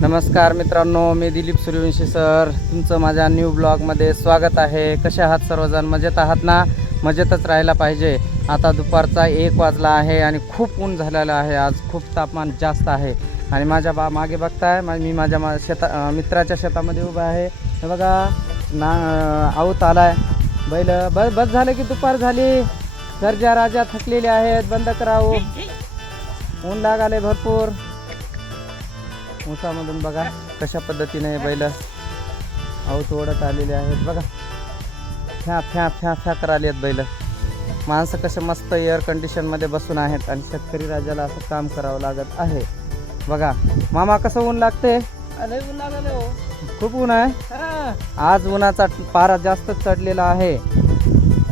नमस्कार मित्रांनो, मी दिलीप सूर्यवंशी सर, तुमचं माझ्या न्यू ब्लॉगमध्ये स्वागत आहे. कसे आहात सर्वजण? मजेत आहात ना? मजेतच राहायला पाहिजे. आता दुपारचा 1 वाजला आहे आणि खूप ऊन झालेलं आहे. आज खूप तापमान जास्त आहे आणि माझ्या मागे बघताय मी माझ्या मित्राच्या शेतामध्ये उभा आहे. हे बघा आऊत आलाय बैल. बस झालं की दुपार झाली. सर्जा राजा थकलेले आहेत. बंद करावं, ऊन लागाले भरपूर. ऊसामधून बघा कशा पद्धतीने बैल आऊत ओढत आलेले आहेत. बघा फ्या फ्या फ्या फ्या करायला आहेत बैल. माणसं कसं मस्त एअर कंडिशनमध्ये बसून आहेत आणि शेतकरी राजाला असं काम करावं लागत आहे. बघा मामा कसं ऊन लागते. ऊन लागले हो, खूप ऊन आहे आज. उन्हाचा पारा जास्त चढलेला आहे.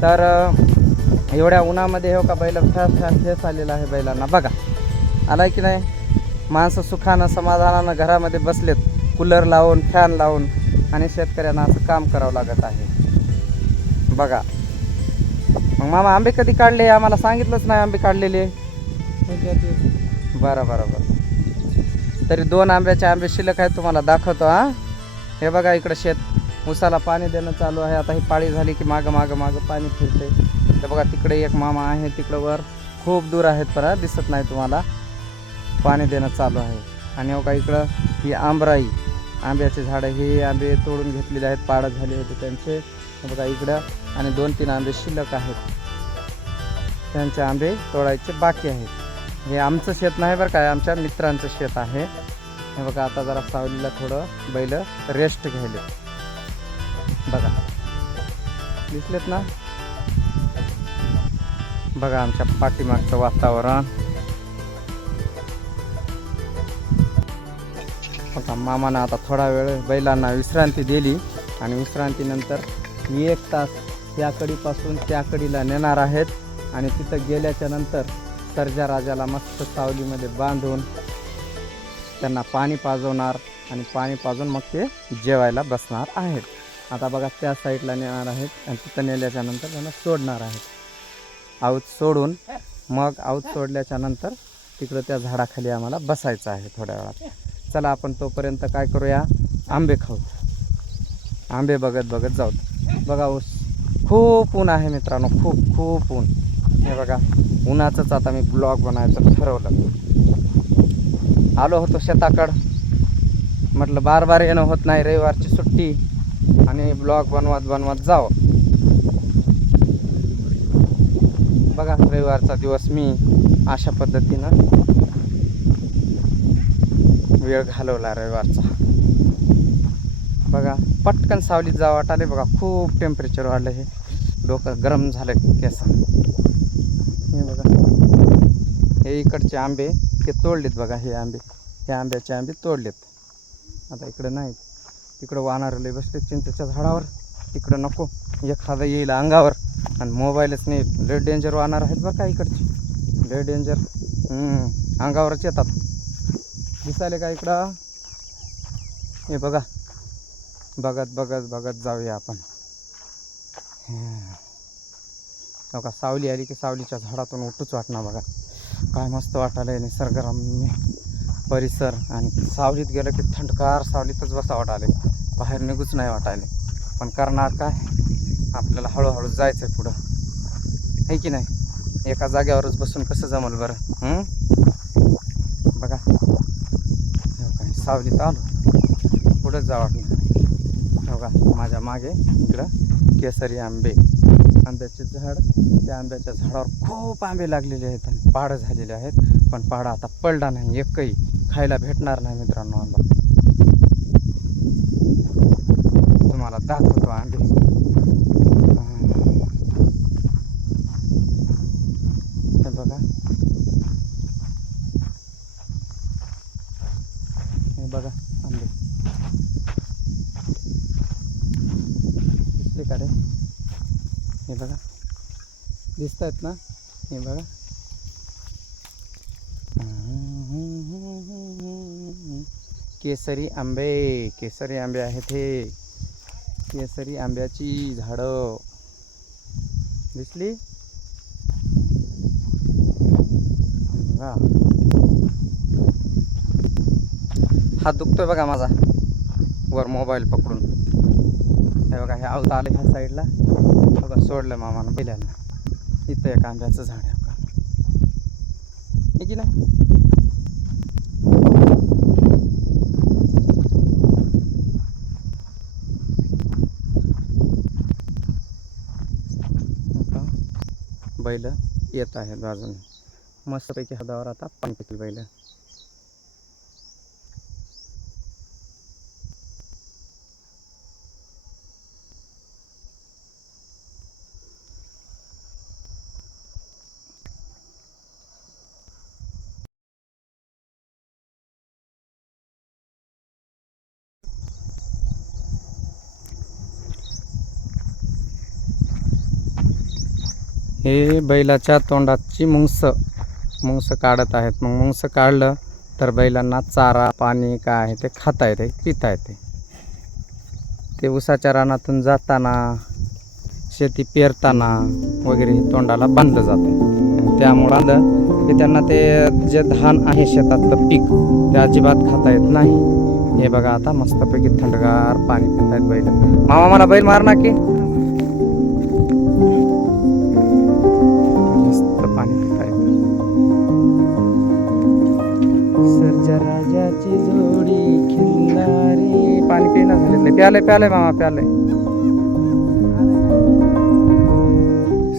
तर एवढ्या उन्हामध्ये हो का बैल फ्या फ्या फेस आलेला आहे बैलांना. बघा आलाय की नाही. माणसं सुखानं समाधानानं घरामध्ये बसलेत, कूलर लावून फॅन लावून, आणि शेतकऱ्यांना असं काम करावं लागत आहे. बघा मग मामा आंबे कधी काढले? आम्हाला सांगितलंच नाही आंबे काढलेले. बरं बरं बरं. तरी 2 आंबे शिल्लक आहेत, तुम्हाला दाखवतो. हे बघा इकडं शेत ऊसाला पाणी देणं चालू आहे. आता ही पाळी झाली की मागं मागं मागं पाणी फिरते. तर बघा तिकडे एक मामा आहे, तिकडं वर खूप दूर आहेत, परत दिसत नाही तुम्हाला. पाणी देणं चालू आहे. आणि हो का इकडं ही आंबराई, आंब्याचे झाडं, हे आंबे तोडून घेतलेले आहेत, पाडत झाले होते त्यांचे. बघा इकडं आणि 2-3 आंबे शिल्लक आहेत, त्यांचे आंबे तोडायचे बाकी आहेत. हे आमचं शेत नाही बरं काय, आमच्या मित्रांचं शेत आहे. हे बघा आता जरा सावलीला थोडं बैल रेस्ट घ्यायले. बघा दिसलेत ना. बघा आमच्या पाठीमागचं वातावरण. आता मामानं आता थोडा वेळ बैलांना विश्रांती दिली आणि विश्रांतीनंतर 1 तास त्या कडीपासून त्या कडीला नेणार आहेत. आणि तिथं गेल्याच्या नंतर सर्जा राजाला मस्त सावलीमध्ये बांधून त्यांना पाणी पाजवणार आणि पाणी पाजून मग ते जेवायला बसणार आहेत. आता बघा त्या साईडला नेणार आहेत आणि तिथं नेल्याच्या नंतर त्यांना सोडणार आहेत. आऊत सोडून मग आऊत सोडल्याच्या नंतर तिकडं त्या झाडाखाली आम्हाला बसायचं आहे थोड्या वेळात. चला आपण तोपर्यंत काय करूया, आंबे खाऊ. आंबे बघत बघत जाऊ. बघा ऊस खूप ऊन आहे मित्रांनो, खूप खूप ऊन. हे बघा उन्हाचंच आता मी ब्लॉग बनायचं ठरवलं. आलो होतो शेताकडं, म्हटलं बार बार येणं होत नाही, रविवारची सुट्टी आणि ब्लॉग बनवत जावं. बघा रविवारचा दिवस मी अशा पद्धतीनं वेळ घालवला रविवारचा. बघा पटकन सावलीत जावं वाटाले. बघा खूप टेम्परेचर वाढलं, हे डोकं गरम झालं केस. हे बघा हे इकडचे आंबे ते तोडलेत. बघा हे आंब्याचे आंबे तोडलेत. आता इकडं नाही, तिकडं वाहणारे लय बसले चिंचेच्या झाडावर. तिकडं नको, एखादं येईल अंगावर आणि मोबाईलच नाही. लय डेंजर वाहणार आहेत बघा इकडचे, लय डेंजर. अंगावरच येतात. दिसायले का इकडं? हे बघा बघत बघत बघत जाऊया आपण. बघा सावली आली की सावलीच्या झाडातून उठूच वाटणार. बघा काय मस्त वाटायला आहे, निसर्गरम्य परिसर. आणि सावलीत गेलं की थंडगार सावलीतच बसा वाटायले, बाहेर निघूच नाही वाटायले. पण करणार काय, आपल्याला हळूहळू जायचं आहे पुढं, आहे की नाही. एका जाग्यावरच बसून कसं जमल बरं. बघा सावलीत आलो, पुढंच जा वाटलं. बघा माझ्या मागे इकडं केसरी आंब्याचे झाड. त्या आंब्याच्या झाडावर खूप आंबे लागलेले आहेत आणि पाडं झालेले आहेत. पण पाडा आता पडला नाही, एकही खायला भेटणार नाही मित्रांनो. आंबा तुम्हाला दाखवतो आंबे. हे बघा, हे बघा आंबे दिसले का रे? हे बघा दिसत आहेत ना. हे बघा केसरी आंबे आहेत हे. केसरी आंब्याची झाडं दिसली. बघा हात दुखतोय बघा माझा वर मोबाईल पकडून. हे बघा हे आवता आलं ह्या साईडला बघा, सोडलं मामानं बैलांना. इथं एक आंब्याचं झाड आहे बघा, हे की नाही. बैल येत आहेत बाजूने, मस्तपैकी हदावर आता पाणी पितील बैल. हे बैलाच्या तोंडाची मुंगस काढत आहेत. मग मुंगस काढलं तर बैलांना चारा पाणी काय आहे ते खाता येते, पिता येते. ते उसाच्या रानातून जाताना, शेती पेरताना वगैरे हे तोंडाला बांधलं जातं. त्यामुळं की त्यांना ते जे धान आहे शेतातलं पीक ते अजिबात खाता येत नाही. हे बघा आता मस्तपैकी थंडगार पाणी पित आहेत बैल. मामा मला बैल मार ना की. सर्जा राजाची जोडी खिल्लारी. पाणी पिणं झाले, प्याले मामा प्याले.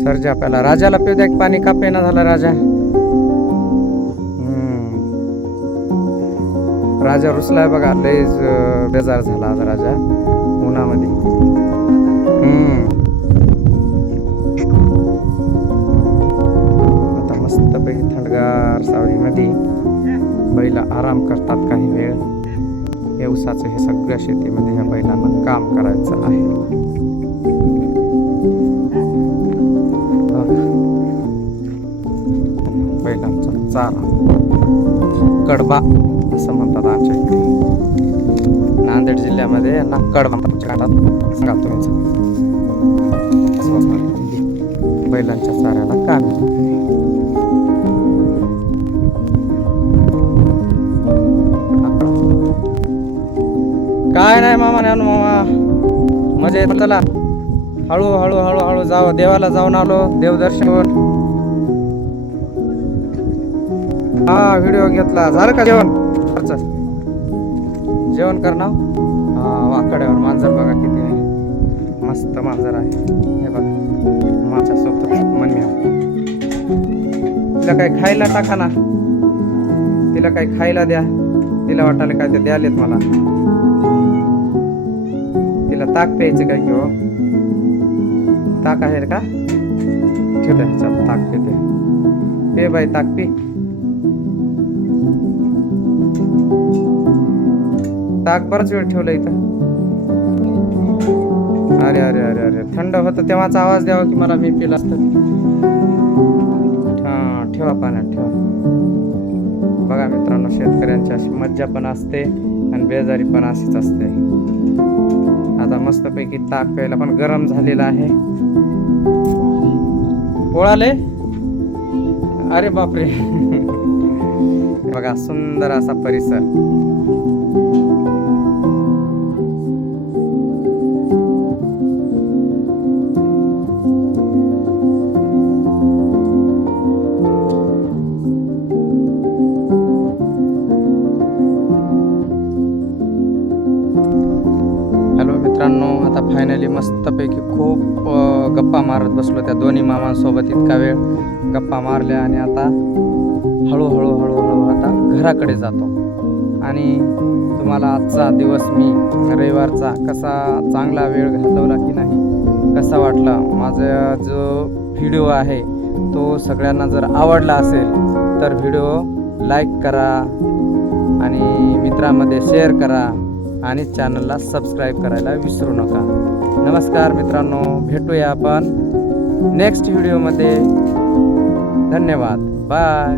सर्जा प्याला, राजाला पिऊ द्या पाणी. का पेना झाला राजा? राजा रुसलाय बघा, लयच बेजार झाला आज राजा उन्हामध्ये. आता मस्तपैकी थंडगार सावलीमध्ये बैला आराम करतात काही वेळ. हे ऊसाचं हे सगळ्या शेतीमध्ये ह्या बैलांना काम करायचं आहे. बैलांचा चारा कडबा असं म्हणतात आमच्या इकडे. नांदेड जिल्ह्यामध्ये यांना कडबा म्हणतात. सांगा तुम्हीच. बैलांच्या चाऱ्याला काम. काय नाही मामा, नाही मामा मजा येत. चला हळू जावं. देवाला जाऊन आलो, देवदर्शन. हा व्हिडिओ घेतला. झालं का जेवण? जेवण कर ना. वाकड्यावर मांजर बघा किती आहे, मस्त मांजर आहे. हे बघा माझ्या सोबत मन्या. तिला काही खायला टाका ना, तिला काही खायला द्या. तिला वाटायला काय ते द्यालेत मला. तिला ताक प्यायचं काय की हो? ताक आहे का? ठेव ह्याच्यात ताक पिते. पे बाई ताक पी. ताक बराच वेळ ठेवलं इथं. अरे अरे अरे अरे थंड होतं तेव्हाचा आवाज द्यावा की मला, मी पिला असतं. हा ठेवा पाण्यात ठेवा. बघा मित्रांनो, शेतकऱ्यांची अशी मज्जा पण असते आणि बेजारी पण अशीच असते. आता मस्तपैकी ताक प्यायला पण गरम झालेला आहे. पोळाले. अरे बापरे. बघा सुंदर असा परिसर. हॅलो मित्रांनो, आता फायनली मस्तपैकी खूप गप्पा मारत बसलो त्या दोन्ही मामांसोबत. इतका वेळ गप्पा मारल्या आणि आता हळूहळू आता घराकडे जातो. आणि तुम्हाला आजचा दिवस मी रविवारचा कसा चांगला वेळ घालवला की नाही, कसा वाटला माझा जो व्हिडिओ आहे तो सगळ्यांना जर आवडला असेल तर व्हिडिओ लाईक करा आणि मित्रांमध्ये शेअर करा आणि चॅनलला सबस्क्राईब करायला विसरू नका. नमस्कार मित्रांनो, भेटूया आपण नेक्स्ट व्हिडिओमध्ये. धन्यवाद. बाय.